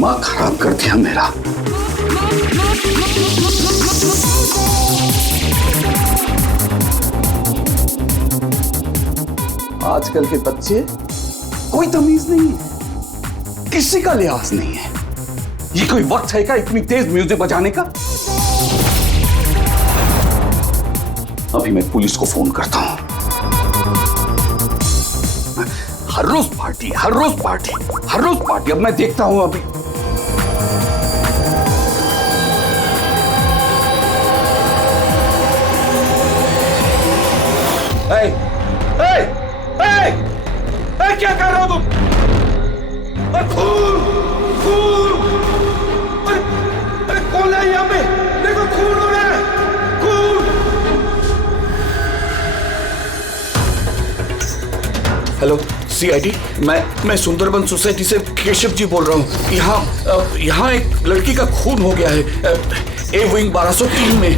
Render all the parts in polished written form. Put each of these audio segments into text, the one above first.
दिमाग खराब कर दिया मेरा। आजकल के बच्चे कोई तमीज नहीं है, किसी का लिहाज नहीं है। ये कोई वक्त है क्या इतनी तेज म्यूजिक बजाने का? अभी मैं पुलिस को फोन करता हूं। हर रोज पार्टी, हर रोज पार्टी, हर रोज पार्टी। अब मैं देखता हूं अभी। क्या कर रहे हो तुम? खून, खून! अरे कौन है यहाँ पे? देखो खून हो रहा है, खून! हेलो सीआईडी, मैं सुंदरबन सोसाइटी से केशव जी बोल रहा हूँ। यहाँ एक लड़की का खून हो गया है, ए विंग 1203 में।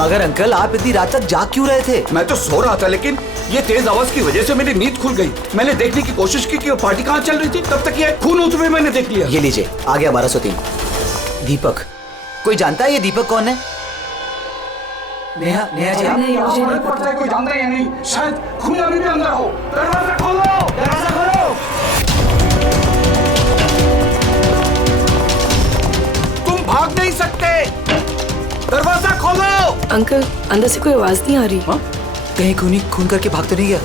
मगर अंकल आप इतनी रात तक जाग क्यों रहे थे? मैं तो सो रहा था, लेकिन ये तेज आवाज की वजह से मेरी नींद खुल गई। मैंने देखने की कोशिश की कि वो पार्टी कहाँ चल रही थी, तब तक ये खून होते हुए मैंने देख लिया। ये लीजिए, आ गया 1203। दीपक, कोई जानता है ये दीपक कौन है? नेहा जी, मुझे नहीं पता है कोई जानता है या नहीं। शायद खून अभी भी अंदर हो। दरवाजा खोलो, दरवाजा खोलो। तुम भाग नहीं सकते, दरवाजा खोलो। अंकल, अंदर से कोई आवाज नहीं आ रही। कहीं खून करके भाग तो नहीं गया?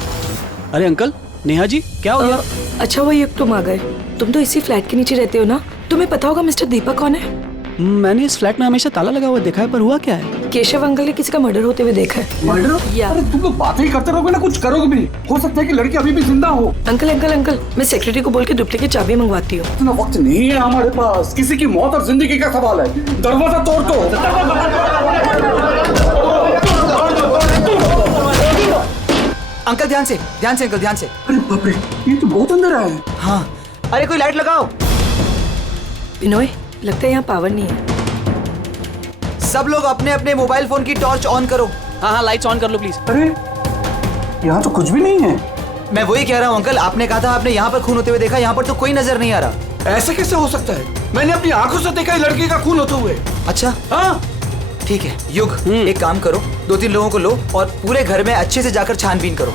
अरे अंकल, नेहा जी क्या हो गया? अच्छा वो युग तुम आ गए। तुम तो इसी फ्लैट के नीचे रहते हो ना, तुम्हें पता होगा मिस्टर दीपक कौन है? मैंने इस फ्लैट में हमेशा ताला लगा हुआ देखा है, पर हुआ क्या है? केशव अंकल ने किसी का मर्डर होते हुए देखा है। मर्डर? या अरे तुम लोग बातें ही करते रहोगे ना, कुछ करोगे भी नहीं। हो सकता है कि लड़की अभी भी जिंदा हो। अंकल, मैं सेक्रेटरी को बोल के डुप्लीकेट चाबी मंगवाती हूँ। इतना वक्त नहीं है हमारे पास, किसी की मौत और जिंदगी का सवाल है। दरवाजा तोड़ दो। अंकल ध्यान से अंकल, ध्यान से। अरे बाप रे, ये तो बहुत अंदर है। हाँ, अरे कोई लाइट लगाओ। बिनोय, लगता है यहाँ पावर नहीं है। सब लोग अपने अपने मोबाइल फोन की टॉर्च ऑन करो। हाँ, लाइट्स ऑन कर लो प्लीज। अरे यहाँ तो कुछ भी नहीं है। मैं वही कह रहा हूँ अंकल, आपने कहा था आपने यहाँ पर खून होते हुए देखा, यहाँ पर तो कोई नजर नहीं आ रहा। ऐसे कैसे हो सकता है? मैंने अपनी आंखों से देखा लड़की का खून होते हुए। अच्छा हाँ ठीक है युग, एक काम करो, 2-3 लोगों को लो और पूरे घर में अच्छे से जाकर छानबीन करो।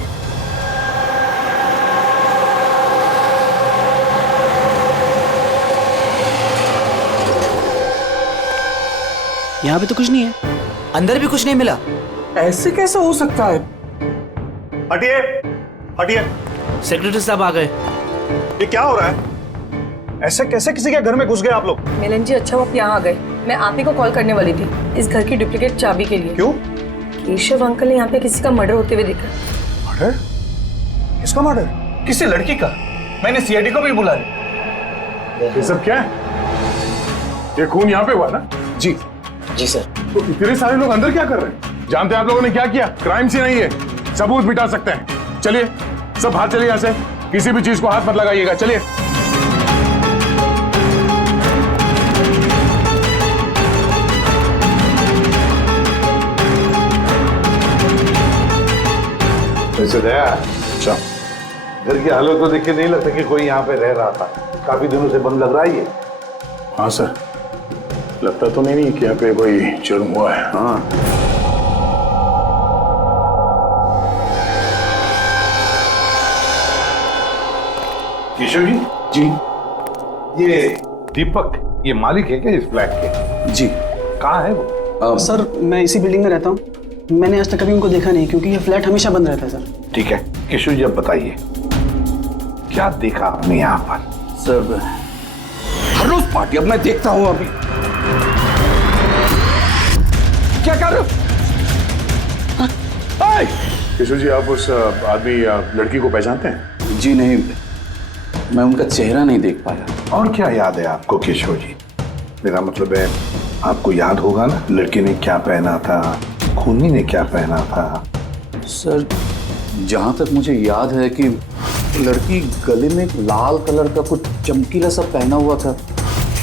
यहाँ पे तो कुछ नहीं है। अंदर भी कुछ नहीं मिला। ऐसे कैसे हो सकता है? हटिए, हटिए। सेक्रेटरी साहब आ गए। ये क्या हो रहा है? ऐसे कैसे किसी के घर में घुस गए आप लोग? मिलन जी, अच्छा आप यहाँ आ गए। मैं आप ही को कॉल करने वाली थी इस घर की डुप्लीकेट चाबी के लिए। क्यों? केशव अंकल ने यहाँ पे किसी का मर्डर होते हुए देखा। मर्डर? किसका मर्डर? किसी लड़की का। मैंने सीआईडी को भी बुलाया। ये सब क्या है? ये खून यहाँ पे हुआ ना? जी सर। तो इतने सारे लोग अंदर क्या कर रहे हैं? जानते हैं आप लोगों ने क्या किया? क्राइम सीन नहीं है, सबूत मिटा सकते हैं। चलिए सब बाहर चलिए यहाँ से, किसी भी चीज को हाथ मत लगाइएगा। चलिए। वैसे दया, अच्छा घर की हालत को देख के नहीं लगता कि कोई यहाँ पे रह रहा था। काफी दिनों से बंद लग रहा है ये। हाँ सर, लगता तो नहीं कि यहाँ पे कोई जुर्म हुआ है। हाँ केशव जी। जी ये दीपक, ये मालिक है क्या इस फ्लैट के? जी। कहाँ है वो? सर मैं इसी बिल्डिंग में रहता हूँ। मैंने आज तक कभी उनको देखा नहीं, क्योंकि ये फ्लैट हमेशा बंद रहता है सर। ठीक है केशव जी, अब बताइए क्या देखा आपने यहाँ पर? सर हर रोज पार्टी। अब मैं देखता हूँ अभी। क्या कर रहे हो? केशव जी, आप उस आदमी लड़की को पहचानते हैं? जी नहीं, मैं उनका चेहरा नहीं देख पाया। और क्या याद है आपको केशव जी? मेरा मतलब है आपको याद होगा ना, लड़की ने क्या पहना था, खूनी ने क्या पहना था? सर जहाँ तक मुझे याद है कि लड़की गले में एक लाल कलर का कुछ चमकीला सा पहना हुआ था,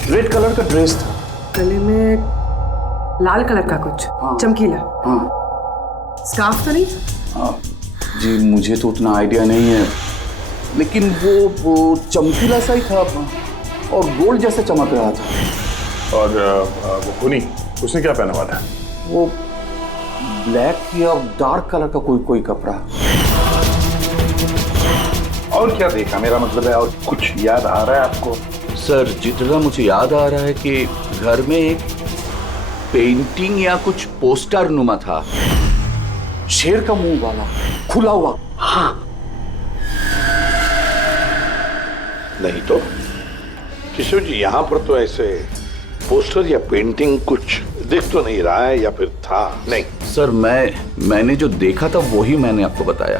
रेड कलर का ड्रेस था। गले में लाल कलर का कुछ हाँ। चमकीला। हाँ स्कार्फ तो नहीं? जी मुझे तो उतना आइडिया नहीं है, लेकिन वो चमकीला सा ही था और गोल्ड जैसा चमक रहा था। और वो खूनी, उसने क्या पहना हुआ था? वो ब्लैक या डार्क कलर का कोई कपड़ा। और क्या देखा, मेरा मतलब है और कुछ याद आ रहा है आपको? सर जितना मुझे याद आ रहा है कि घर में एक पेंटिंग या कुछ पोस्टर नुमा था, शेर का मुंह वाला, खुला हुआ। हाँ। नहीं तो केशव जी, यहाँ पर तो ऐसे पोस्टर या पेंटिंग कुछ दिख तो नहीं रहा है, या फिर था? नहीं सर मैंने जो देखा था वही मैंने आपको बताया।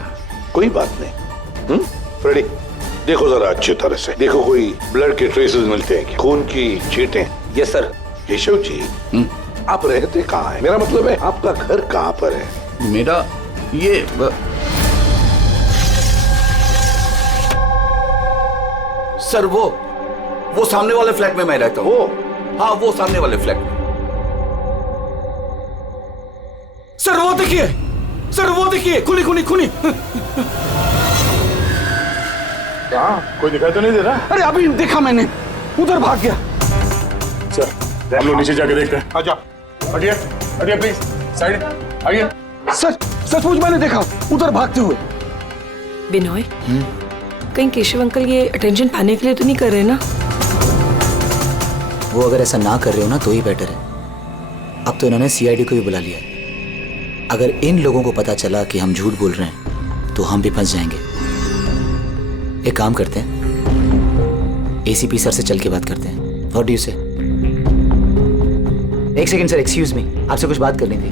कोई बात नहीं। फ्रेडी, देखो जरा अच्छी तरह से देखो, कोई ब्लड के ट्रेसेस मिलते हैं क्या? खून की छींटें? Yes sir. केशव जी, आप रहते कहाँ हैं? मेरा मतलब है आपका घर कहाँ पर है? मेरा ये सर वो सामने वाले फ्लैट में मैं रहता हूँ। हाँ, वो सामने वाले फ्लैट में। सर वो देखिए, सर वो देखिए, खुनी। कहाँ? कोई दिखाई तो नहीं दे रहा? अरे अभी देखा मैंने, उधर भाग गया। चल हम लोग नीचे जाके देखते हैं। आ जाओ, हटिए प्लीज, साइड आइए। सर सचमुच मैंने देखा, उधर भागते हुए। बिनोय, कहीं केशव अंकल ये अटेंशन पाने के लिए तो नहीं कर रहे ना? वो अगर ऐसा ना कर रहे हो ना तो ही बेटर है। अब तो इन्होंने सीआईडी को भी बुला लिया है। अगर इन लोगों को पता चला कि हम झूठ बोल रहे हैं तो हम भी फंस जाएंगे। एक काम करते हैं, एसीपी सर से चल के बात करते हैं। व्हाट डू यू से? एक सेकंड सर, एक्सक्यूज मी, आपसे कुछ बात करनी थी।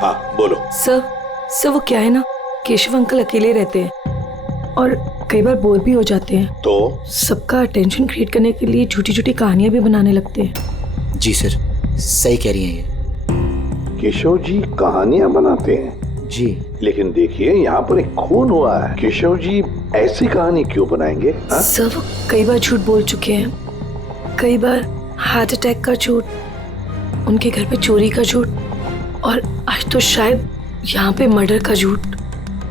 हाँ बोलो। सर वो क्या है ना, केशव अंकल अकेले रहते हैं और कई बार बोर भी हो जाते हैं, तो सबका अटेंशन क्रिएट करने के लिए छोटी छोटी कहानियां भी बनाने लगते हैं। जी सर, सही कह रही हैं ये। केशव जी कहानियां बनाते हैं? जी, लेकिन देखिए यहाँ पर एक खून हुआ है, केशव जी ऐसी कहानी क्यों बनाएंगे? सर वो कई बार झूठ बोल चुके हैं, कई बार हार्ट अटैक का झूठ, उनके घर पे चोरी का झूठ, और आज तो शायद यहाँ पे मर्डर का झूठ।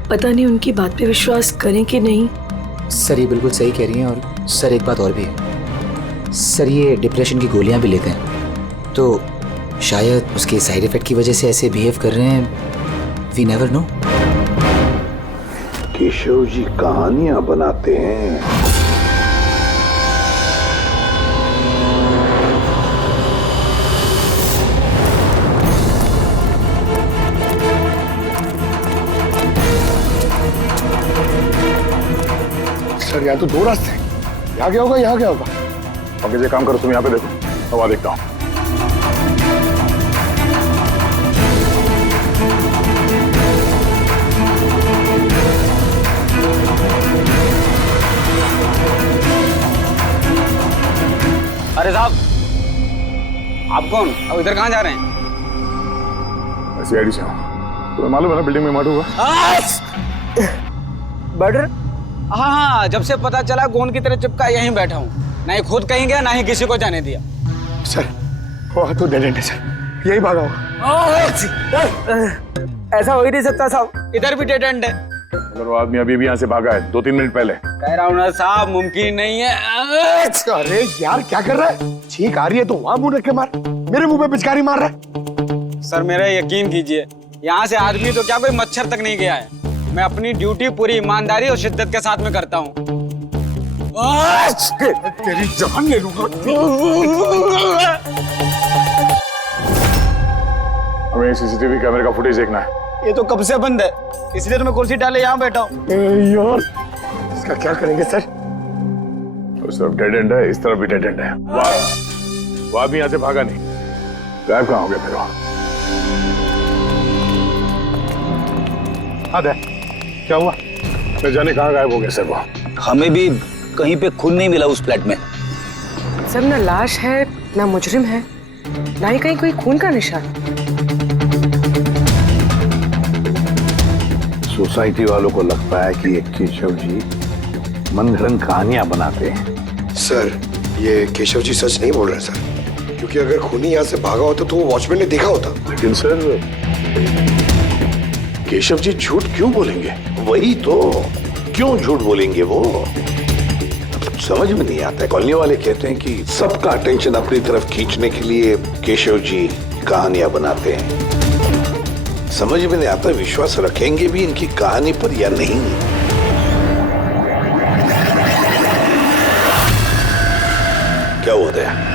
पता नहीं उनकी बात पे विश्वास करें कि नहीं। सर ये बिल्कुल सही कह रही हैं। और सर एक बात और भी है सर, ये डिप्रेशन की गोलियां भी लेते हैं, तो शायद उसके साइड इफेक्ट की वजह से ऐसे बिहेव कर रहे हैं। We never know. Keshav ji कहानियां बनाते हैं? सर यहाँ तो दो रास्ते हैं, यहाँ क्या होगा, यहाँ क्या होगा? अब ये काम करो, तुम यहाँ पे देखो, मैं वहाँ देखता हूँ। अरे साहब, आप कौन? अब इधर कहाँ जा रहे हैं? सीआईडी से हूँ। तुम्हें मालूम है ना बिल्डिंग में मर्डर हुआ? मर्डर? हाँ, जब से पता चला गोंद की तरह चिपका यहीं बैठा हूँ। ना ही खुद कहीं गया, ना ही किसी को जाने दिया। सर वो तो डेड एंड है सर, यही भागा होगा। ऐसा हो ही नहीं सकता साहब, इधर भी डेड एंड है। अगर वो आदमी अभी भी यहाँ से भागा है 2-3 मिनट पहले। कह रहा हूँ ना साहब, मुमकिन नहीं है। अरे यार क्या कर रहा है? छींक आ रही है तो वहाँ मुंह रख के मार, मेरे मुंह पे पिचकारी मार रहा है। सर मेरा यकीन कीजिए, यहाँ से आदमी तो क्या कोई मच्छर तक नहीं गया है। मैं अपनी ड्यूटी पूरी ईमानदारी और शिद्दत के साथ में करता हूँ। तेरी जान ले लूंगा। हमें सीसीटीवी कैमरे का फुटेज देखना है। ये तो कब से बंद है, इसलिए तो मैं कुर्सी डाले यहाँ बैठा हूँ। यार इसका क्या करेंगे सर? उस तरफ डेड एंड है, इस तरफ भी डेड एंड है। वो आदमी यहाँ से भागा नहीं, गायब कहाँ हो गया फिर? हाँ दे, क्या हुआ? मैं जाने कहाँ गायब हो गया सर वो? हमें भी कहीं पे खून नहीं मिला उस फ्लैट में। सर ना लाश है, ना मुजरिम है, ना ही कहीं कोई खून का निशान। सोसाइटी वालों को लगता है कि ये केशव जी मनगढ़ंत कहानियां बनाते हैं। सर ये केशव जी सच नहीं बोल रहे सर। क्योंकि अगर खूनी यहाँ से भागा होता तो वो वॉचमैन ने देखा होता। लेकिन सर केशव जी झूठ क्यों बोलेंगे? वही तो, क्यों झूठ बोलेंगे वो? समझ में नहीं आता है। कॉलोनी वाले कहते हैं कि सबका अटेंशन अपनी तरफ खींचने के लिए केशव जी कहानियां बनाते हैं। समझ में नहीं आता विश्वास रखेंगे भी इनकी कहानी पर या नहीं। क्या हुआ था?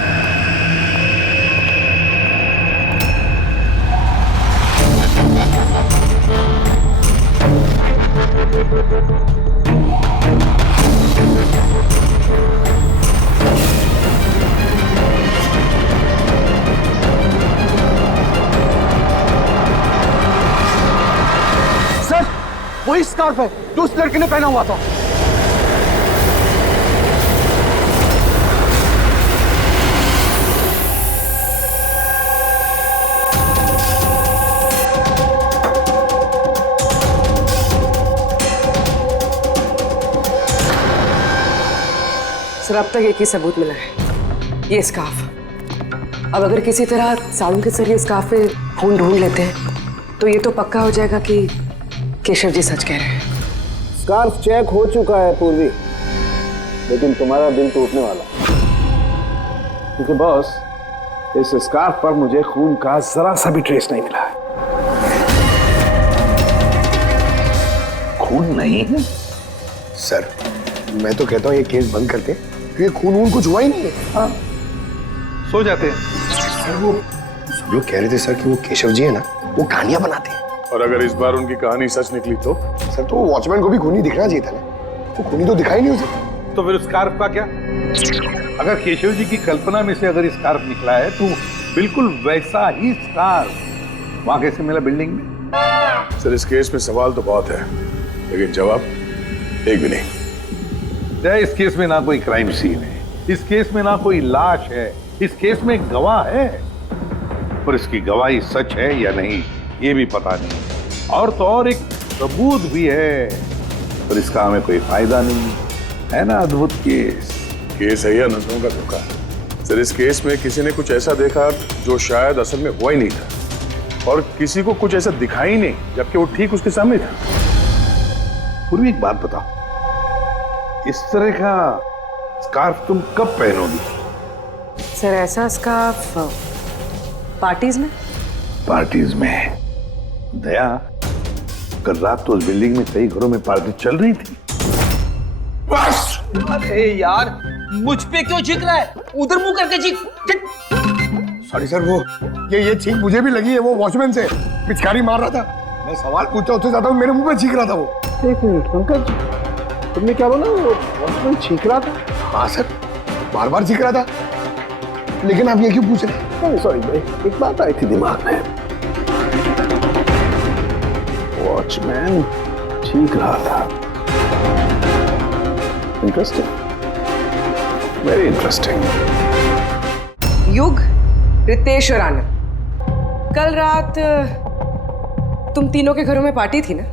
सर वही स्कार्फ है जो उस लड़के ने पहना हुआ था। सर अब तक एक ही सबूत मिला है, ये स्कार्फ। अब अगर किसी तरह सालू के सर ये स्कार्फ पे खून ढूंढ लेते हैं तो ये तो पक्का हो जाएगा कि केशव जी सच कह रहे हैं। स्कार्फ चेक हो चुका है पूर्वी, लेकिन तुम्हारा दिल टूटने वाला, क्योंकि बॉस इस स्कार्फ पर मुझे खून का जरा सा भी ट्रेस नहीं मिला है। खून नहीं है? सर मैं तो कहता हूँ ये केस बंद करते, क्योंकि खून वून कुछ हुआ ही नहीं है। हाँ, सो जाते हैं। सर वो सब लोग कह रहे थे सर कि वो केशव जी है ना, वो कहानियां बनाते हैं। और अगर इस बार उनकी कहानी सच निकली तो? सर तो वॉचमैन को भी खूनी दिखना चाहिए था ना, वो खूनी तो दिखाई नहीं उसे। तो फिर स्कार्फ का क्या? अगर केशव जी की कल्पना में से अगर स्कार्फ निकला है तो बिल्कुल वैसा ही स्कार्फ वहां कैसे मिला बिल्डिंग में? सर इस केस में सवाल तो बहुत है, लेकिन जवाब एक भी नहीं। इस केस में ना कोई क्राइम सीन है, इस केस में ना कोई लाश है, इस केस में एक गवाह है, पर इसकी गवाही सच है या नहीं ये भी पता नहीं। और तो और एक सबूत भी है, पर इसका हमें कोई फायदा नहीं है ना। अद्भुत केस है या नजरों का धोखा? सर इस केस में किसी ने कुछ ऐसा देखा जो शायद असल में हुआ ही नहीं था, और किसी को कुछ ऐसा दिखाई ही नहीं जबकि वो ठीक उसके सामने था। पूर्वी एक बात बताओ, इस तरह का स्कार्फ तुम कब पहनोगी? सर ऐसा स्कार्फ पार्टीज में? पार्टीज में? दया, कल रात तो उस बिल्डिंग में कई घरों में पार्टी चल रही थी। बस! अरे यार मुझ पे क्यों चीख रहा है? उधर मुंह करके चीख। सॉरी सर, वो ये चीख मुझे भी लगी है, वो वॉचमैन से पिचकारी मार रहा था। मैं सवाल पूछता उससे ज्यादा मेरे मुंह पे चीख रहा था वो। एक मिनट पंकज, तुमने क्या बोला? वो वॉचमैन चीख रहा था? हाँ सर, बार बार चीख रहा था। लेकिन आप ये क्यों पूछ रहे हैं? सॉरी, एक बात आई थी दिमाग में। वॉचमैन चीख रहा था। Interesting, very interesting. युग, रितेश और आनंद, कल रात तुम तीनों के घरों में पार्टी थी ना?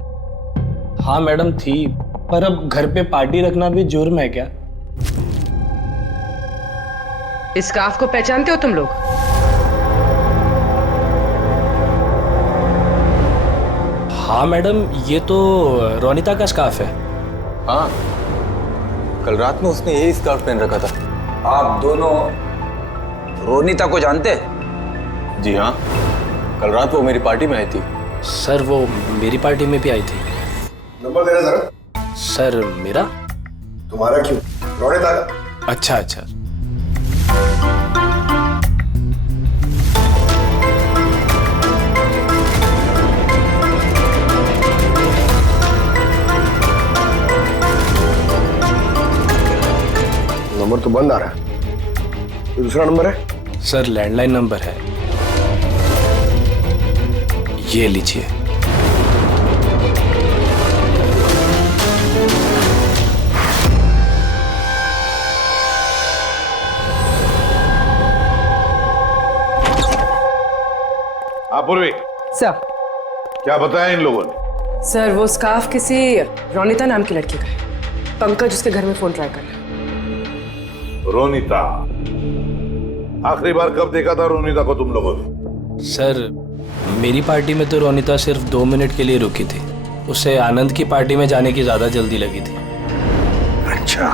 हाँ मैडम थी, पर अब घर पे पार्टी रखना भी जुर्म है क्या? इस स्कार्फ को पहचानते हो तुम लोग? हाँ मैडम, ये तो रोनिता का स्कार्फ है। हाँ, कल रात में उसने यही स्कार्फ पहन रखा था। आप दोनों रोनिता को जानते? जी हाँ, कल रात वो मेरी पार्टी में आई थी। सर वो मेरी पार्टी में भी आई थी। नंबर देना जरा। सर मेरा? तुम्हारा क्यों, रोनिता का। अच्छा अच्छा। नंबर तो बंद आ रहा है, तो दूसरा नंबर है? सर लैंडलाइन नंबर है, ये लीजिए। पूर्वी सर, क्या बताया इन लोगों ने? सर वो स्कार्फ किसी रोनिता नाम की लड़की का है। पंकज उसके घर में फोन ट्राई कर रहा है। रोनिता, आखिरी बार कब देखा था रोनिता को तुम लोगों ने? सर मेरी पार्टी में तो रोनिता सिर्फ 2 मिनट के लिए रुकी थी, उसे आनंद की पार्टी में जाने की ज्यादा जल्दी लगी थी। अच्छा,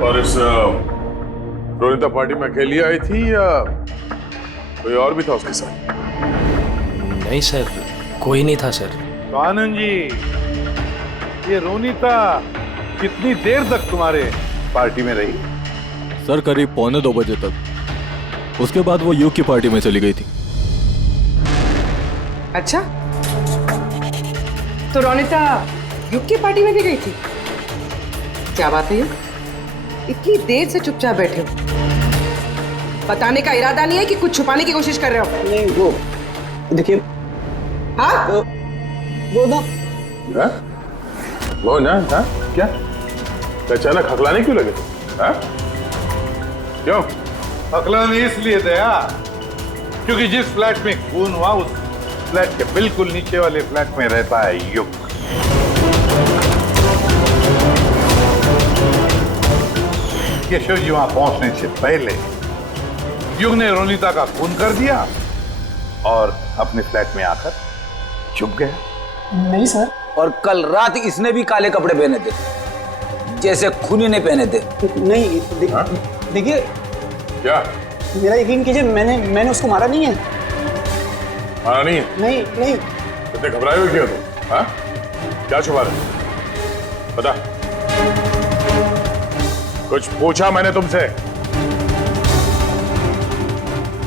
और इस रोनिता पार्टी में अकेली आई थी या कोई और भी था उसके साथ? नहीं सर, कोई नहीं था सर। तो आनंद जी, ये रोनिता कितनी देर तक तुम्हारे पार्टी में रही? सर करीब 1:45 बजे तक। उसके बाद वो युग की पार्टी में चली गई थी। अच्छा, तो रोनिता युग की पार्टी में भी गई थी? क्या बात है युग, इतनी देर से चुपचाप बैठे हो? बताने का इरादा नहीं है कि कुछ छुपाने की कोशिश कर रहे हो? नहीं, वो देखिए। हाँ? वो ना वो ना, हाँ? क्या अचानक हकलाने क्यों लगे? हाँ? क्यों हकलाने? इसलिए दया, क्योंकि जिस फ्लैट में खून हुआ उस फ्लैट के बिल्कुल नीचे वाले फ्लैट में रहता है युग। केशव जी वहां पहुंचने से पहले युग ने रोनिता का खून कर दिया और अपने फ्लैट में आकर छुप गया। नहीं सर। और कल रात इसने भी काले कपड़े पहने थे, जैसे खूनी ने पहने थे। नहीं, देखिए, क्या? मेरा यकीन कीजिए, मैंने उसको मारा नहीं है। मारा नहीं है? नहीं नहीं। इतने घबराए हुए क्यों तुम? हाँ? क्या छुपा रहे? बता। कुछ पूछा मैंने तुमसे?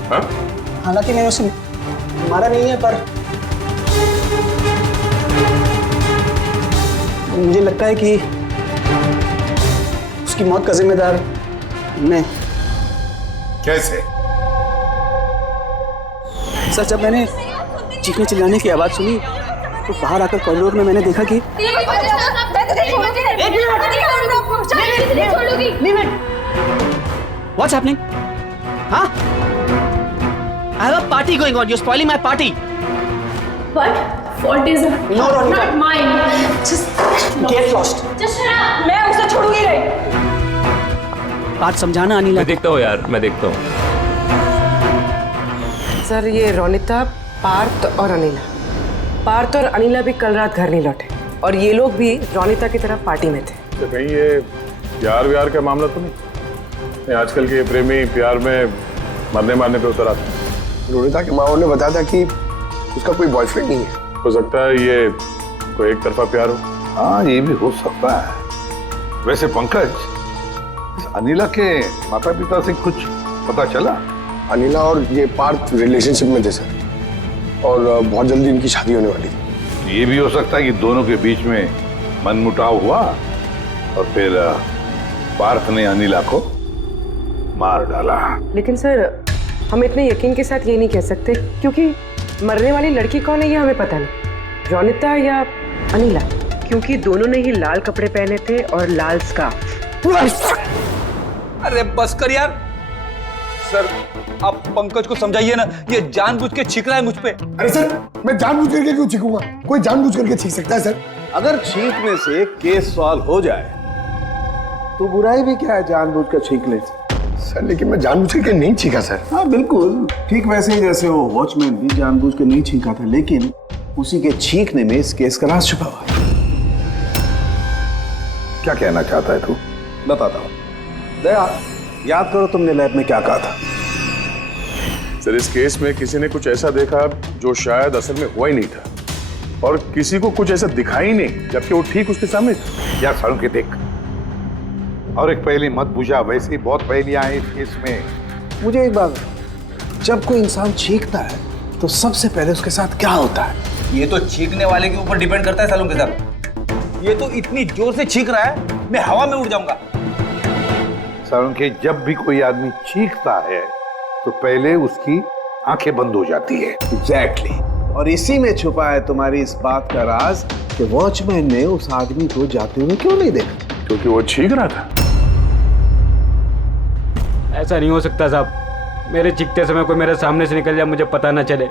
हाँ? हालांकि मैंने उसे मारा नहीं है, पर मुझे लगता है कि उसकी मौत का जिम्मेदार मैं। कैसे? सर, जब मैंने चीखने चिल्लाने की आवाज सुनी तो बाहर आकर कॉरिडोर में मैंने देखा कि What's happening? Huh? I have a party going on. You're spoiling my party. But fault is No, Ronika. not mine. Just Get lost. Just shut up. मैं उसे छोड़ूंगी नहीं। बात समझाना अनिला। मैं देखता हूँ यार, मैं देखता हूँ। सर, ये रोनिता, पार्थ और अनिला, पार्थ और अनिला भी कल रात घर नहीं लौटे और ये लोग भी रोनिता की तरफ पार्टी में थे। तो कहीं ये प्यार व्यार का मामला तो नहीं? आजकल के प्रेमी प्यार में मरने मारने पे उतर आते हैं। रोनिता के माँ ने बताया था कि उसका कोई बॉयफ्रेंड नहीं है। हो सकता है ये कोई एक तरफा प्यार हो। हाँ, ये भी हो सकता है। वैसे पंकज, इस अनिला के माता पिता से कुछ पता चला? अनिला और ये पार्थ रिलेशनशिप में थे सर, और बहुत जल्दी इनकी शादी होने वाली थी। ये भी हो सकता है कि दोनों के बीच में मनमुटाव हुआ और फिर पार्थ ने अनिला को मार डाला। लेकिन सर, हम इतने यकीन के साथ ये नहीं कह सकते क्योंकि मरने वाली लड़की कौन है ये हमें पता नहीं, रोनिता या अनिला, क्योंकि दोनों ने ही लाल कपड़े पहने थे और लाल स्कार्फ। अरे बस कर यार। सर, आप पंकज को समझाइए ना, ये जानबूझ के छींक रहा है मुझ पे। अरे सर, मैं जानबूझ करके क्यों छींकूंगा? कोई जानबूझ करके छींक सकता है सर? अगर छींकने से केस सॉल्व हो जाए तो बुराई भी क्या है जानबूझ कर छींकने से? सर, लेकिन मैं जानबूझ करके नहीं छींका सर। हाँ बिल्कुल ठीक वैसे ही जैसे वो वॉचमैन भी जानबूझ के नहीं छींका था, लेकिन उसी के छींकने में इस केस का राज छुपा हुआ है। क्या कहना चाहता है तू? बताता हूँ। दया, याद करो तुमने लैब में क्या कहा था? सर, इस केस में किसी ने कुछ ऐसा देखा जो शायद असल में हुआ ही नहीं था, और किसी को कुछ ऐसा दिखाई नहीं, जबकि वो ठीक उसके सामने था। यार सालों के देख, और एक पहेली मत बुझा, वैसे ही बहुत पहेलियां हैं इस केस में। मुझे एक बात, जब कोई इंसान छींकता है तो सबसे पहले उसके साथ क्या होता है? ये तो छींकने वाले के ऊपर डिपेंड करता है सालों के साथ। ये तो इतनी जोर से छींक रहा है, मैं हवा में उड़ जाऊंगा। सालों के, जब भी कोई आदमी छींकता है तो पहले उसकी आंखें बंद हो जाती है। एग्जैक्टली। और इसी में छुपा है तुम्हारी इस बात का राज कि वॉचमैन ने उस आदमी को जाते हुए क्यों नहीं देखा? क्योंकि वो छींक रहा था। ऐसा नहीं हो सकता साहब, मेरे चीखते समय कोई मेरे सामने से निकल जाए, मुझे पता ना चले।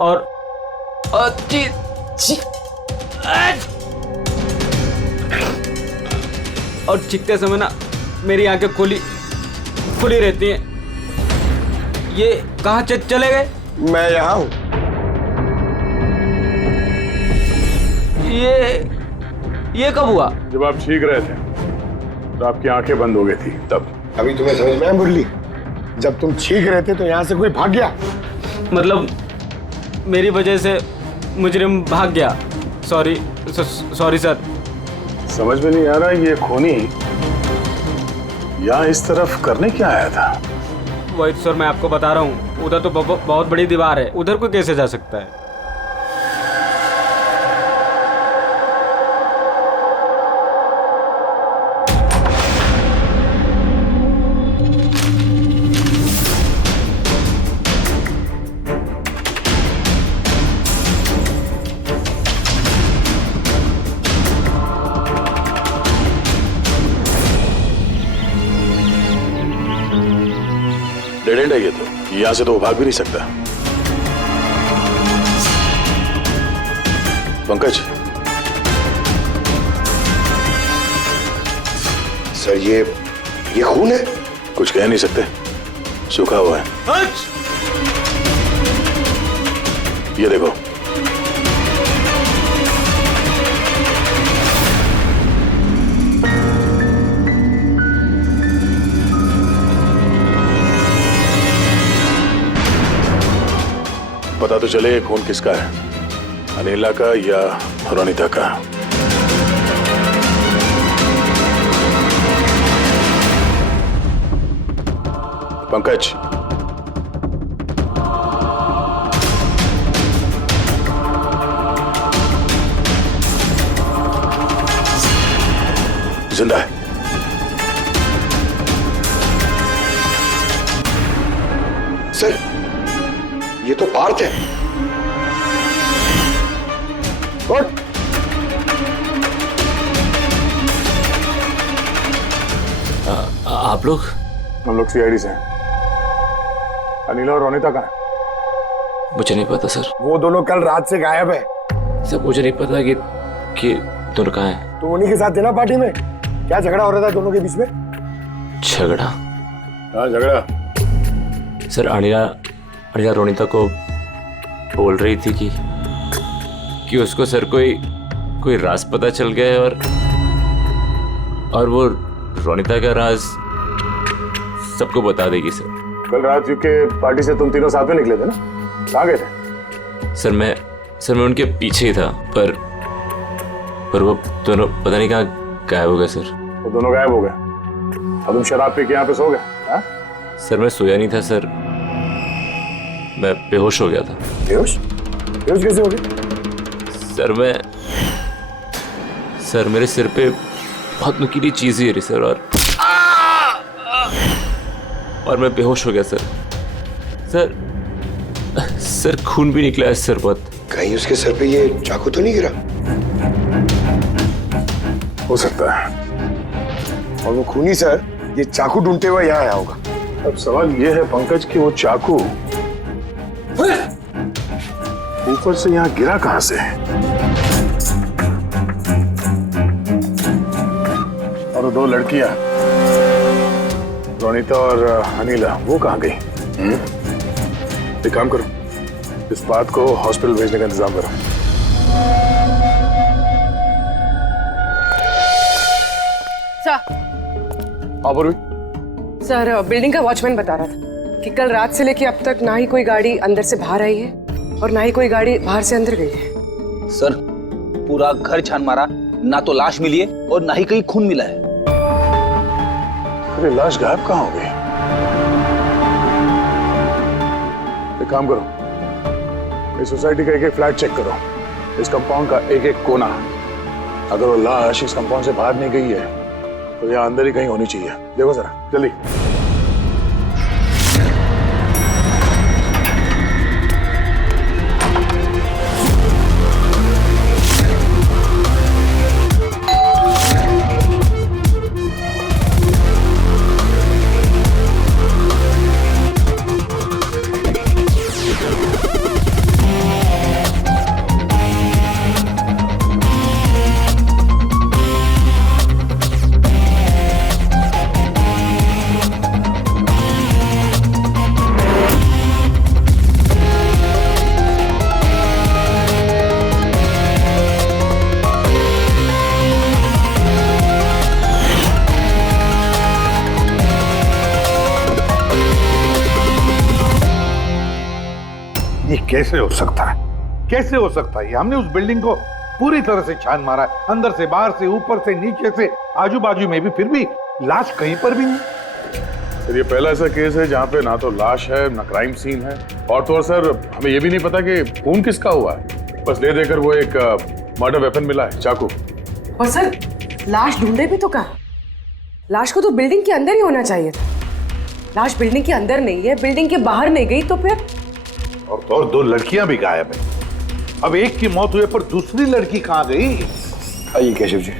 और चीखते समय ना मेरी आंखें खुली रहती हैं, ये कहाँ चले गए? मैं यहाँ हूँ। ये कब हुआ? जब आप चीख रहे थे तो आपकी आंखें बंद हो गई थी तब। अभी तुम्हें समझ में आया मुरली? जब तुम चीख रहे थे तो यहाँ से कोई भाग गया। मतलब मेरी वजह से मुजरिम भाग गया। Sorry sir. समझ में नहीं आ रहा ये खूनी यहाँ इस तरफ करने क्या आया था? वही तो सर मैं आपको बता रहा हूँ, उधर तो बहुत बड़ी दीवार है, उधर कोई कैसे जा सकता है? डेड एंड है ये तो, यहाँ से तो वो भाग भी नहीं सकता। पंकज सर ये खून है? कुछ कह नहीं सकते, सूखा हुआ है। ये देखो। पता तो चले ये खून किसका है, अनिला का या रोनिता का। पंकज जिंदा है। सर ये तो पार्थ है। आप लोग? हम लोग सीआईडी से हैं। अनिला और रोनिता कहाँ है? मुझे नहीं पता सर। वो दोनों कल रात से गायब है। सर मुझे नहीं पता कि दोनों कहाँ हैं। तो उन्हीं के साथ थे ना पार्टी में? क्या झगड़ा हो रहा था दोनों के बीच में? झगड़ा? हाँ झगड़ा। सर अनिला रोनिता को बोल रही थी कि उसको सर कोई राज पता चल गया है और वो रोनिता का राज सबको बता देगी सर। कल रात के पार्टी से तुम तीनों साथ में निकले थे ना, कहाँ गए थे? सर मैं उनके पीछे ही था पर वो दोनों पता नहीं कहाँ गायब हो गए सर। वो दोनों गायब हो गए और तुम शराब पी के यहाँ पे सो गए? सर मैं सोया नहीं था सर, मैं बेहोश हो गया था। बेहोश कैसे हो गए? सर मेरे सिर पे बहुत नुकीली चीज गिरी सर और मैं बेहोश हो गया सर खून भी निकला है सर बहुत। कहीं उसके सर पे ये चाकू तो नहीं गिरा? हो सकता है। और वो खूनी सर ये चाकू ढूंढते हुए यहाँ आया होगा। अब सवाल ये है पंकज कि वो चाकू ऊपर से यहाँ गिरा कहां से? और वो दो लड़कियां रोनिता और अनिला वो कहां गई? एक काम करो, इस बात को हॉस्पिटल भेजने का इंतजाम करो। सर बिल्डिंग का वॉचमैन बता रहा था कि कल रात से लेके अब तक ना ही कोई गाड़ी अंदर से बाहर आई है और ना ही कोई गाड़ी बाहर से अंदर गई है। सर पूरा घर छान मारा, ना तो लाश मिली है और ना ही कहीं खून मिला है। अरे लाश गायब कहाँ हो गई? एक काम करो, इस सोसाइटी का एक एक फ्लैट चेक करो, इस कंपाउंड का एक एक कोना। अगर वो लाश इस कंपाउंड से बाहर नहीं गई है तो यहाँ अंदर ही कहीं होनी चाहिए। देखो जरा जल्दी। ये कैसे हो सकता है? कैसे हो सकता है? हमने उस बिल्डिंग को पूरी तरह से छान मारा है, अंदर से, बाहर से, ऊपर से, नीचे से, आजू बाजू में भी, फिर भी लाश कहीं पर भी नहीं। सर ये पहला ऐसा केस है जहाँ पे ना तो लाश है ना क्राइम सीन है, और तो और सर हमें ये भी नहीं पता कि खून किसका हुआ है। बस ले देकर वो एक मर्डर वेपन मिला है, चाकू। और सर लाश ढूंढे भी तो कहाँ? लाश को तो बिल्डिंग के अंदर ही होना चाहिए था। लाश बिल्डिंग के अंदर नहीं है, बिल्डिंग के बाहर नहीं गई तो फिर? और तो और 2 लड़कियां भी गायब है। अब एक की मौत हुई पर दूसरी लड़की कहाँ गई? आइए केशव जी।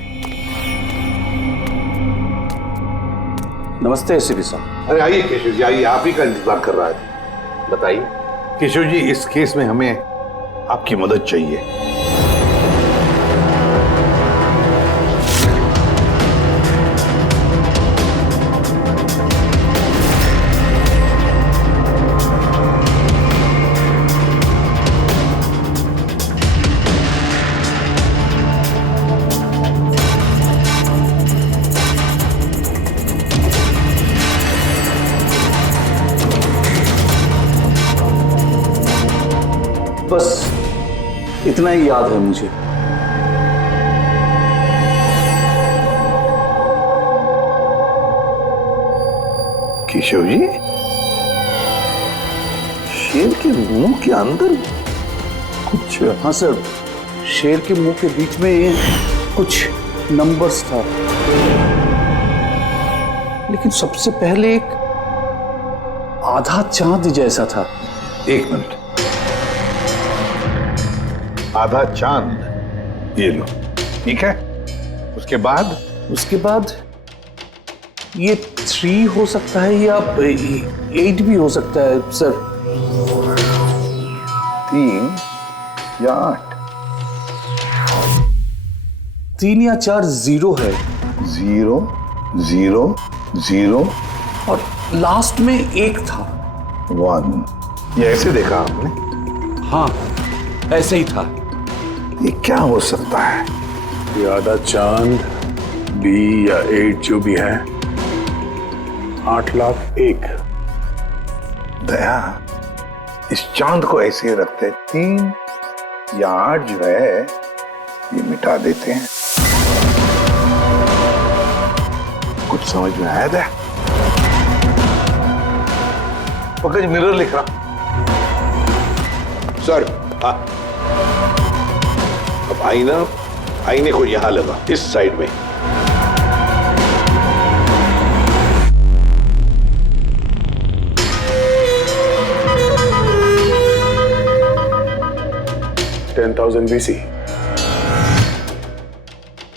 नमस्ते एसपी साहब। अरे आइए केशव जी, आइए, आप ही का इंतजार कर रहा है। बताइए केशव जी, इस केस में हमें आपकी मदद चाहिए। बस इतना ही याद है मुझे। केशव जी, शेर के मुंह के अंदर कुछ? हाँ सर, शेर के मुंह के बीच में कुछ नंबर्स था, लेकिन सबसे पहले एक आधा चांद जैसा था। एक मिनट, आधा चांद, ये लो, ठीक है। उसके बाद ये 3 हो सकता है या 8 भी हो सकता है सर। 3 या 8? 3 या 4 0 है। 0 0 0 और लास्ट में 1 था। 1। ये ऐसे देखा आपने? हाँ, ऐसे ही था। ये क्या हो सकता है? ये आधा चांद, B या 8 जो भी है, 8,01,000। दया, इस चांद को ऐसे रखते, 3 या 8 जो है ये मिटा देते हैं। कुछ समझ में आया दया? पंकज, मिरर लिख रहा सर। हाँ, अब आईने को यहां लगा, इस साइड में। BC।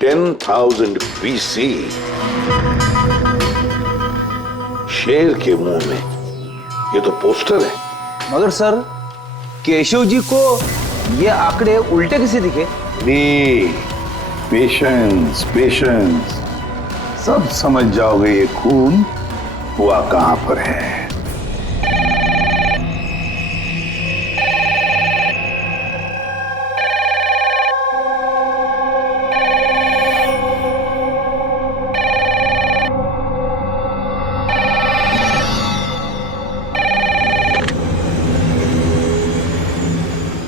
10,000 BC। शेर के मुंह में, ये तो पोस्टर है। मगर सर, केशव जी को ये आंकड़े उल्टे कैसे दिखे? पेशेंस पेशेंस, सब समझ जाओगे ये खून हुआ कहां पर है।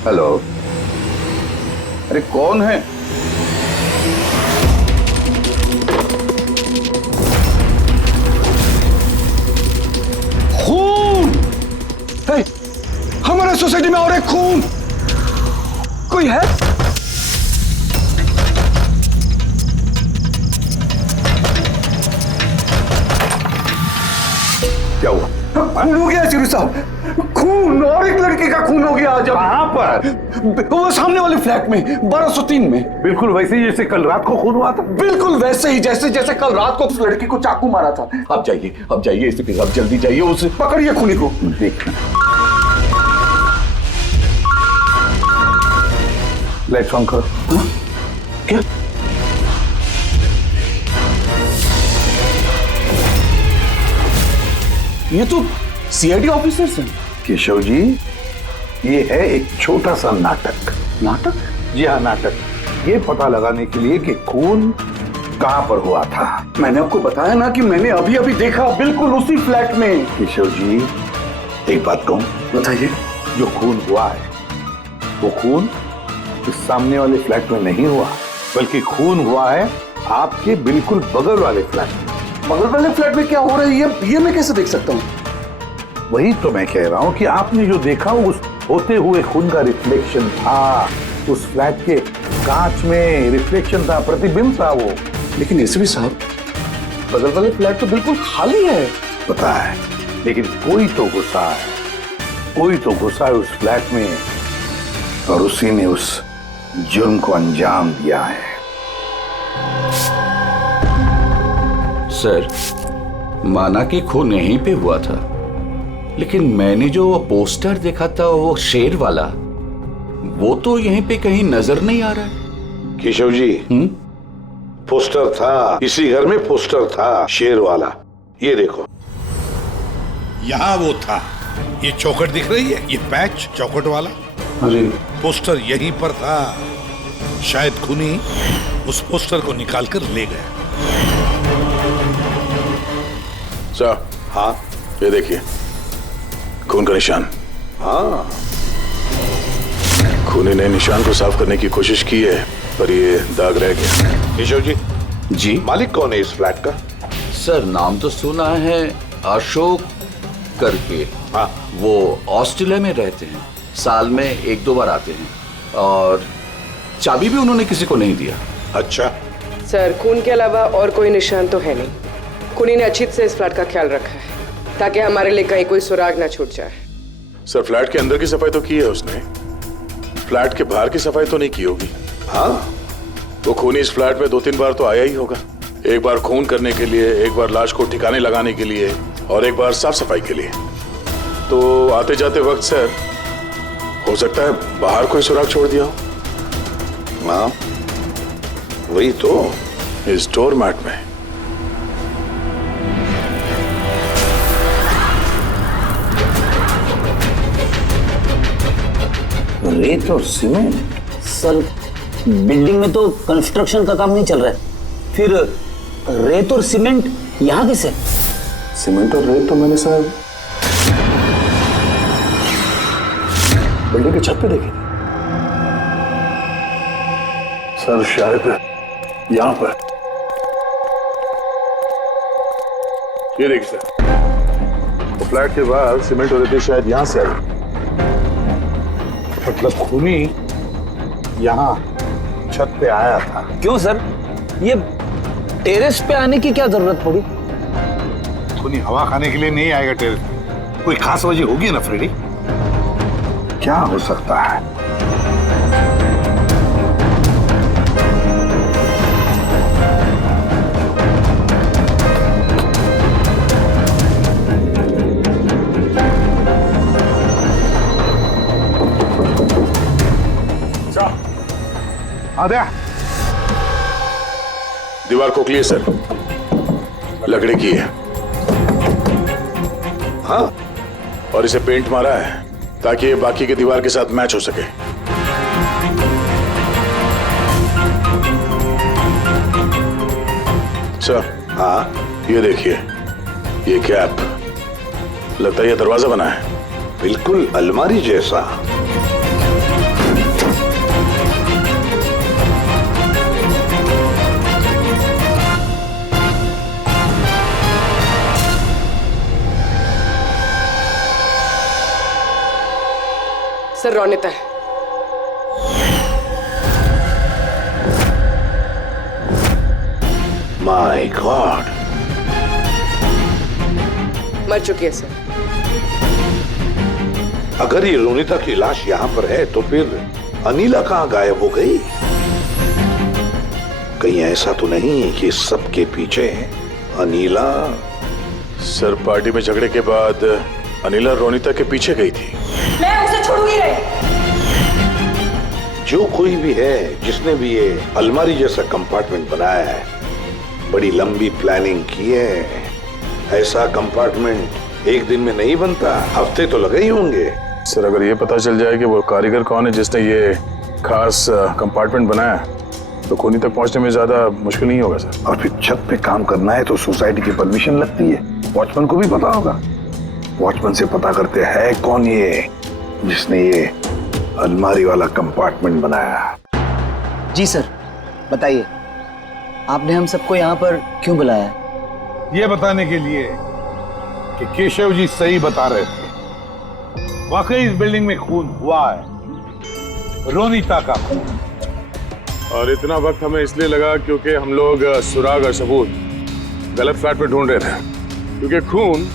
हेलो, अरे कौन है? खून! हमारे सोसाइटी में और एक खून! कोई है? क्या हुआ? खून हो गया चिरू साहब, खून, और एक लड़की का खून हो गया आज। कहां पर? वो सामने वाले फ्लैट में, 1203 में। बिल्कुल वैसे ही जैसे कल रात को खून हुआ था। बिल्कुल वैसे ही जैसे कल रात को उस लड़की को चाकू मारा था। आप जाइए एसपी साहब, जल्दी जाइए, उसे पकड़िए खूनी को। देखना, लाइट्स ऑन करो। क्या? ये तो सीआईडी ऑफिसर्स हैं। केशव जी, ये है एक छोटा सा नाटक। नाटक? जी हाँ, नाटक। ये पता लगाने के लिए कि खून कहां पर हुआ था। मैंने आपको बताया ना कि मैंने अभी देखा, बिल्कुल उसी फ्लैट में। केशव जी, एक बात कहूं? बताइए। जो खून हुआ है वो खून इस सामने वाले फ्लैट में नहीं हुआ, बल्कि खून हुआ है आपके बिल्कुल बगल वाले फ्लैट में। बगल वाले फ्लैट में क्या हो रहा है ये मैं कैसे देख सकता हूँ? वही तो मैं कह रहा हूँ कि आपने जो देखा उस होते हुए खून का रिफ्लेक्शन था, उस फ्लैट के कांच में रिफ्लेक्शन था, प्रतिबिंब था वो। लेकिन एसपी साहब, बगल वाले फ्लैट तो बिल्कुल खाली है। पता है, लेकिन कोई तो घुसा है, कोई तो घुसा है उस फ्लैट में और उसी ने उस जुर्म को अंजाम दिया है। सर, माना कि खून यहीं पे हुआ था, लेकिन मैंने जो वो पोस्टर देखा था वो शेर वाला, वो तो यहीं पे कहीं नजर नहीं आ रहा है। केशव जी, पोस्टर था, इसी घर में पोस्टर था शेर वाला। ये देखो, यहाँ वो था, ये चौखट दिख रही है, ये पैच चौखट वाला, अरे पोस्टर यहीं पर था। शायद खूनी उस पोस्टर को निकाल कर ले गया। सर, हाँ, ये देखिए खून का निशान। हाँ, खूनी ने निशान को साफ करने की कोशिश की है, पर ये दाग रह गया। केशव जी, जी मालिक कौन है इस फ्लैट का? सर, नाम तो सुना है, अशोक करके। हाँ, वो ऑस्ट्रेलिया में रहते हैं, साल में 1-2 बार आते हैं, और चाबी भी उन्होंने किसी को नहीं दिया। अच्छा। सर, खून के अलावा और कोई निशान तो है नहीं। खूनी ने अच्छी से इस फ्लैट का ख्याल रखा है ताकि हमारे लिए कहीं कोई सुराग ना छूट जाए। सर, फ्लैट के अंदर की सफाई तो की है उसने, फ्लैट के बाहर की सफाई तो नहीं की होगी। हाँ, वो खूनी इस फ्लैट में 2-3 बार तो आया ही होगा। एक बार खून करने के लिए, एक बार लाश को ठिकाने लगाने के लिए, और एक बार साफ सफाई के लिए। तो आते जाते वक्त सर, हो सकता है बाहर कोई सुराग छोड़ दिया हो। हाँ, वही तो, इस डोर मैट में। रेत और सीमेंट? सर, बिल्डिंग में तो कंस्ट्रक्शन का काम नहीं चल रहा है, फिर रेत और सीमेंट यहाँ कैसे? सीमेंट और रेत तो मैंने सर बिल्डिंग के छत पे देखी थी। सर, शायद यहाँ पर। ये देखिए सर, तो फ्लैट के बाहर सीमेंट और रेती शायद यहाँ से आई। मतलब खूनी यहाँ छत पे आया था। क्यों सर, ये टेरेस पे आने की क्या जरूरत पड़ी? खूनी हवा खाने के लिए नहीं आएगा टेरेस पे, कोई खास वजह होगी ना फ्रेडी? क्या हो सकता है? दीवार खोखली है सर, लकड़ी की है। हाँ, और इसे पेंट मारा है ताकि ये बाकी के दीवार के साथ मैच हो सके। सर, हाँ, ये देखिए, ये कैप, लगता है ये दरवाजा बना है। बिल्कुल अलमारी जैसा। सर, रोनिता है। माय गॉड, मर चुकी है सर। अगर ये रोनिता की लाश यहाँ पर है तो फिर अनीला कहाँ गायब हो गई? कहीं ऐसा तो नहीं कि सबके पीछे अनीला? सर, पार्टी में झगड़े के बाद अनीला रोनिता के पीछे गई थी। मैं उसे छोड़ूंगी नहीं। जो कोई भी है, जिसने भी ये अलमारी जैसा कंपार्टमेंट बनाया है, बड़ी लंबी प्लानिंग की है। ऐसा कंपार्टमेंट एक दिन में नहीं बनता, हफ्ते तो लगे ही होंगे। सर, अगर ये पता चल जाए कि वो कारीगर कौन है जिसने ये खास कंपार्टमेंट बनाया, तो खूनी तक पहुंचने में ज्यादा मुश्किल नहीं होगा सर। और फिर छत पे काम करना है तो सोसाइटी की परमिशन लगती है, वॉचमैन को भी पता होगा। वॉचमैन से पता करते हैं कौन ये जिसने ये अलमारी वाला कंपार्टमेंट बनाया। जी सर, बताइए आपने हम सबको यहाँ पर क्यों बुलाया? ये बताने के लिए कि केशव जी सही बता रहे थे। वाकई इस बिल्डिंग में खून हुआ है, रोनिता का खून। और इतना वक्त हमें इसलिए लगा क्योंकि हम लोग सुराग और सबूत गलत फ्लैट पे ढूंढ रहे थे, क्योंकि खून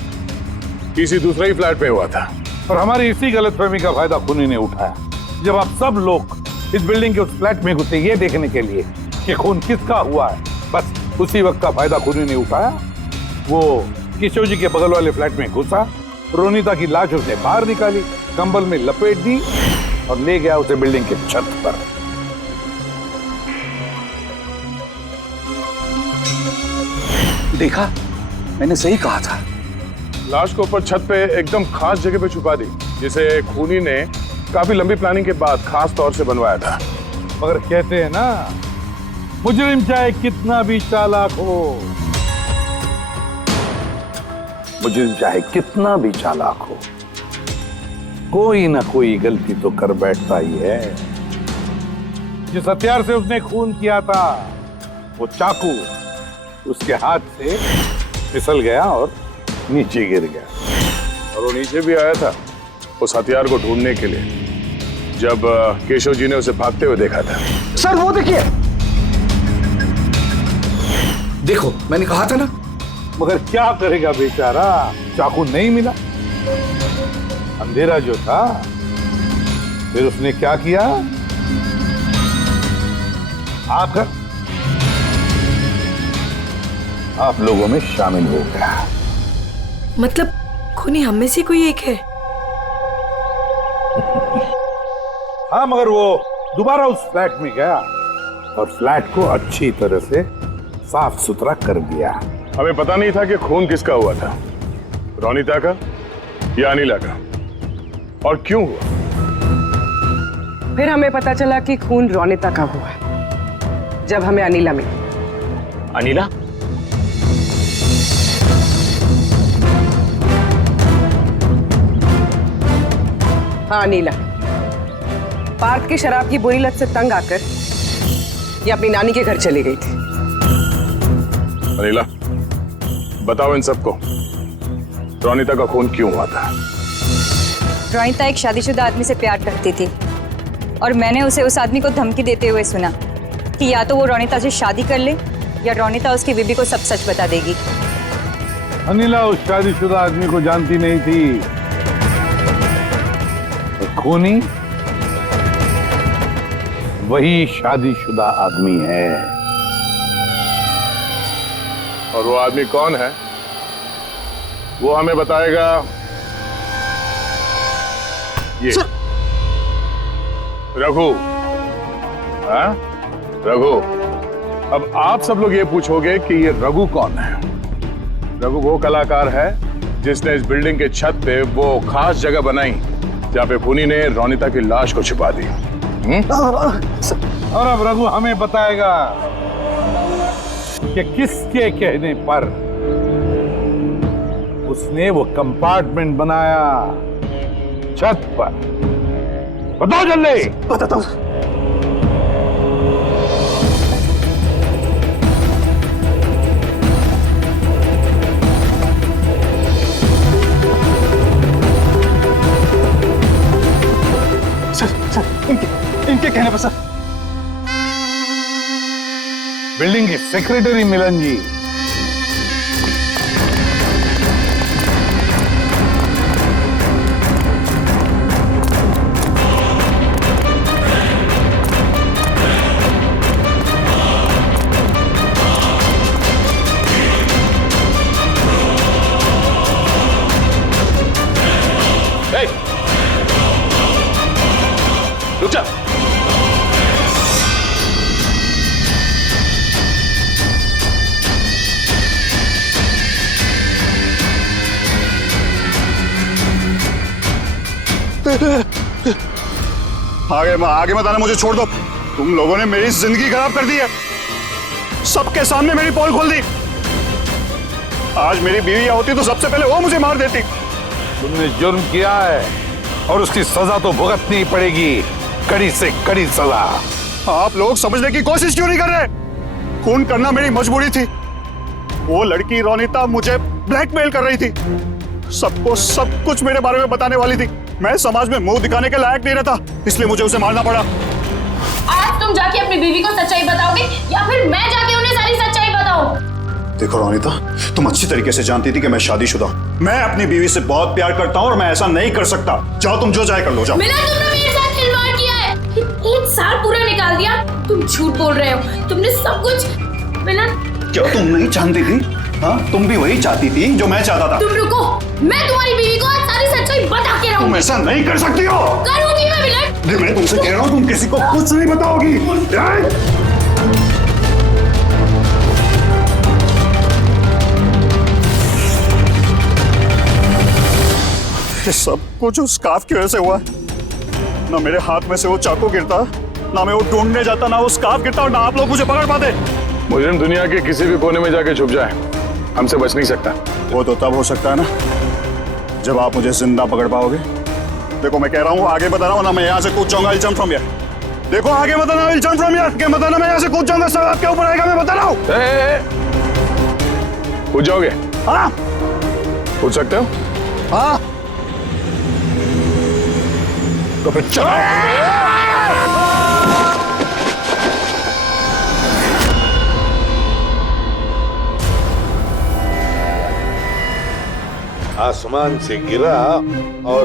किसी दूसरे ही फ्लैट पे हुआ था। और हमारी इसी गलतफहमी का फायदा खूनी ने उठाया। जब आप सब लोग इस बिल्डिंग के उस फ्लैट में घुसे ये देखने के लिए कि खून किसका हुआ है, बस उसी वक्त का फायदा खूनी ने उठाया। वो केशव जी के बगल वाले फ्लैट में घुसा, रोनिता की लाश उसने बाहर निकाली, कंबल में लपेट दी और ले गया उसे बिल्डिंग के छत पर। देखा, मैंने सही कहा था। लाश को ऊपर छत पे एकदम खास जगह पे छुपा दी, जिसे खूनी ने काफी लंबी प्लानिंग के बाद खास तौर से बनवाया था। मगर कहते हैं ना, मुजरिम चाहे कितना भी चालाक हो, मुजरिम चाहे कितना भी चालाक हो, कोई ना कोई गलती तो कर बैठता ही है। जिस हथियार से उसने खून किया था, वो चाकू उसके हाथ से फिसल गया और नीचे गिर गया। और वो नीचे भी आया था उस हथियार को ढूंढने के लिए, जब केशव जी ने उसे भागते हुए देखा था। सर वो देखिए, देखो मैंने कहा था ना। मगर क्या करेगा बेचारा, चाकू नहीं मिला, अंधेरा जो था। फिर उसने क्या किया, आकर आप लोगों में शामिल हो गया। मतलब खूनी हम में से कोई एक है? हाँ, मगर वो दोबारा उस फ्लैट में गया और फ्लैट को अच्छी तरह से साफ सुथरा कर दिया। हमें पता नहीं था कि खून किसका हुआ था, रोनिता का या अनिला का, और क्यों हुआ। फिर हमें पता चला कि खून रोनिता का हुआ है, जब हमें अनिला मिली। अनिला? हाँ, अनिला। पार्थ की शराब की बुरी लत से तंग आकर ये अपनी नानी के घर चली गई थी। अनिला, बताओ इन सबको, रोनिता का खून क्यों हुआ था? रोनिता एक शादीशुदा आदमी से प्यार करती थी और मैंने उसे उस आदमी को धमकी देते हुए सुना कि या तो वो रोनिता से शादी कर ले या रोनिता उसकी बीबी को सब सच बता देगी। अनिला उस शादीशुदा आदमी को जानती नहीं थी। खूनी वही शादीशुदा आदमी है। और वो आदमी कौन है वो हमें बताएगा ये रघु। हाँ रघु, अब आप सब लोग ये पूछोगे कि ये रघु कौन है। रघु वो कलाकार है जिसने इस बिल्डिंग के छत पे वो खास जगह बनाई जहाँ पे खूनी ने रोनिता की लाश को छिपा दी। और अब रघु हमें बताएगा कि किसके कहने पर उसने वो कंपार्टमेंट बनाया छत पर। बताओ जल्दी। बताता हूँ। इनके कहने पर सर। बिल्डिंग के सेक्रेटरी मिलन जी। रुक जा। आगे मत आना, मुझे छोड़ दो। तुम लोगों ने मेरी जिंदगी खराब कर दी है, सबके सामने मेरी पोल खोल दी। आज मेरी बीवी यहाँ होती तो सबसे पहले वो मुझे मार देती। तुमने जुर्म किया है और उसकी सजा तो भुगतनी पड़ेगी, कड़ी से कड़ी सजा। आप लोग समझने की कोशिश क्यों नहीं कर रहे? खून करना मेरी मजबूरी थी। वो लड़की रोनिता मुझे ब्लैकमेल कर रही थी, सबको सब कुछ मेरे बारे में बताने वाली थी। मैं समाज में मुंह दिखाने के लायक नहीं रहता, इसलिए मुझे उसे मारना पड़ा। आज तुम जाके अपनी बीवी को सच्चाई बताओगे या फिर मैं जाके उन्हें सारी सच्चाई बताऊं? देखो रोनिता, तुम अच्छी तरीके से जानती थी कि मैं शादीशुदा हूं। मैं अपनी बीवी से बहुत प्यार करता हूं और मैं ऐसा नहीं कर सकता। जाओ, तुम जो चाहे कर लो, जाओ। मिलन, तुमने मेरे साथ खिलवाड़ किया है। 1 साल पूरा निकाल दिया। तुम झूठ बोल रहे हो, तुमने सब कुछ। मिलन, क्या तुम नहीं जानती थी? हाँ, तुम भी वही चाहती थी जो मैं चाहता था। तुम रुको, मैं तुम्हारी बीवी को आज सारी सच्चाई बता के रहूंगी। तुम ऐसा नहीं कर सकती हो। करूंगी मैं मिलन। मैं तुमसे कह रहा हूँ, तुम किसी को कुछ नहीं बताओगी। ये सब कुछ उस स्कार्फ की वजह से हुआ। ना मेरे हाथ में से वो चाकू गिरता, ना मैं वो ढूंढने जाता, ना वो स्कार्फ गिरता और ना आप लोग मुझे पकड़ पाते। मुजरिम दुनिया के किसी भी कोने में जाके छुप जाए, हमसे बच नहीं सकता। वो तो तब हो सकता है ना जब आप मुझे जिंदा पकड़ पाओगे। देखो मैं कह रहा हूँ, आगे बता रहा हूँ ना, मैं यहाँ से कूद जाऊंगा। I'll jump from here। देखो आगे बताना, I'll jump from here। आगे बताना, मैं यहाँ से कूद जाऊंगा, सब आपके ऊपर आएगा, मैं बता रहा हूँ। कूद जाओगे? हाँ, कूद सकते हो? हाँ। तो फिर चलो। आसमान से गिरा और